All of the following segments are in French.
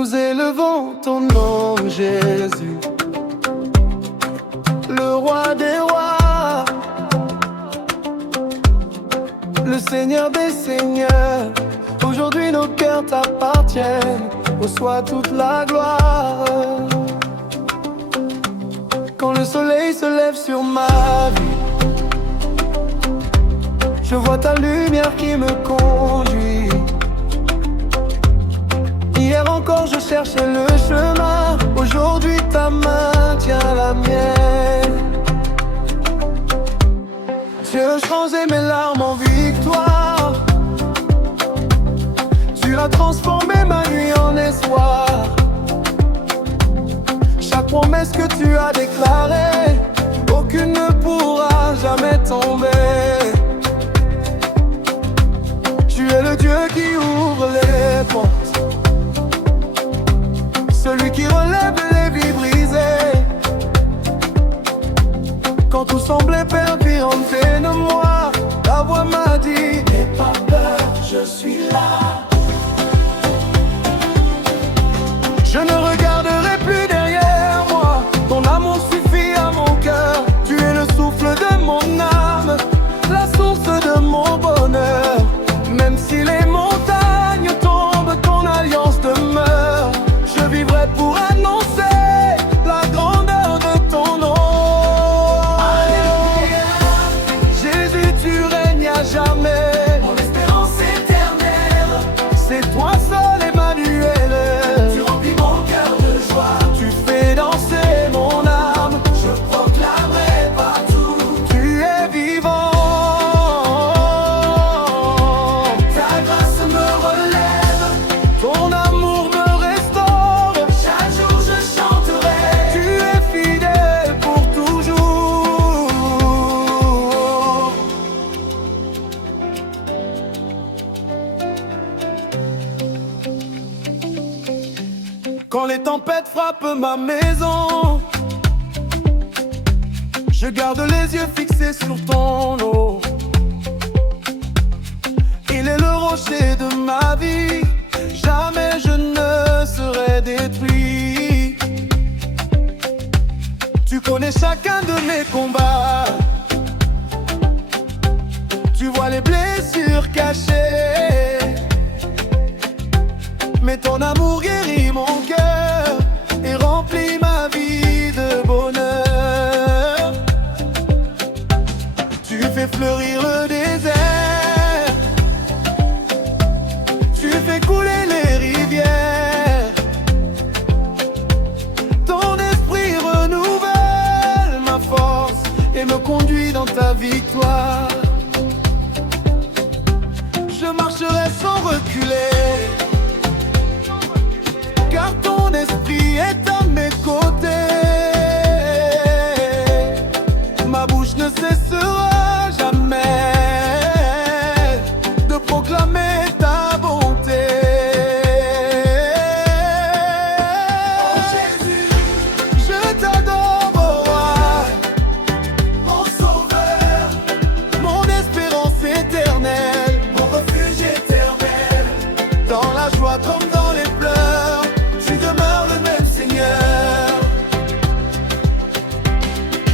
Nous élevons ton nom, Jésus, le roi des rois, le Seigneur des seigneurs. Aujourd'hui nos cœurs t'appartiennent, reçois toute la gloire. Quand le soleil se lève sur ma vie, je vois ta lumière qui me conduit. Hier encore je cherchais le chemin, aujourd'hui ta main tient la mienne. Tu as changé mes larmes en victoire, tu as transformé ma nuit en espoir. Chaque promesse que tu as déclarée, aucune ne pourra jamais tomber. Tu es le Dieu qui ouvre les portes, celui qui relève les vies brisées. Quand tout semblait perdu en peine de moi, ta voix m'a dit: n'aie pas peur, je suis là. Je ne regarderai plus derrière moi, ton amour suffit à mon cœur. Tu es le souffle de mon âme, la source de mon bonheur. Même si les montagnes tombent, ton alliance demeure. Je vivrai pour annoncer la grandeur de ton nom. Alléluia. Jésus, tu règnes à jamais, mon espérance éternelle. C'est toi seul, Emmanuel. Tu remplis mon cœur de joie, tu fais danser mon âme. Je proclamerai partout, tu es vivant. Ta grâce me relève, ton amour me restaure. Chaque jour je chanterai, tu es fidèle pour toujours. Quand les tempêtes frappent ma maison, je garde les yeux fixés sur ton eau. Il est le rocher de ma vie, jamais je ne serai détruit. Tu connais chacun de mes combats, tu vois les blessures cachées. Mais ton amour guérit mon cœur et remplit ma vie de bonheur. Tu fais fleurir le désert, tu fais couler les rivières. Ton esprit renouvelle ma force et me conduit dans ta victoire. Je marcherai sans reculer, car ton esprit est à mes côtés. Ma bouche ne cessera jamais de proclamer ta bonté. Oh Jésus, je t'adore, oh roi, mon sauveur, mon espérance éternelle, mon refuge éternel. Dans la joie comme dans les pleurs, tu demeures le même Seigneur.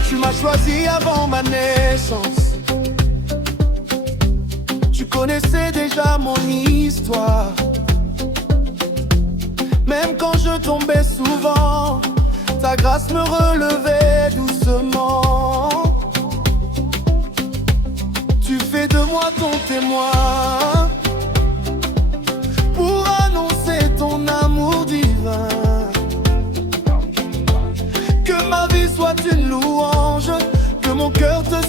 Tu m'as choisi avant ma naissance, tu connaissais déjà mon histoire. Même quand je tombais souvent, ta grâce me relevait doucement. Tu fais de moi ton témoin pour annoncer ton amour divin. Que ma vie soit une louange, que mon cœur te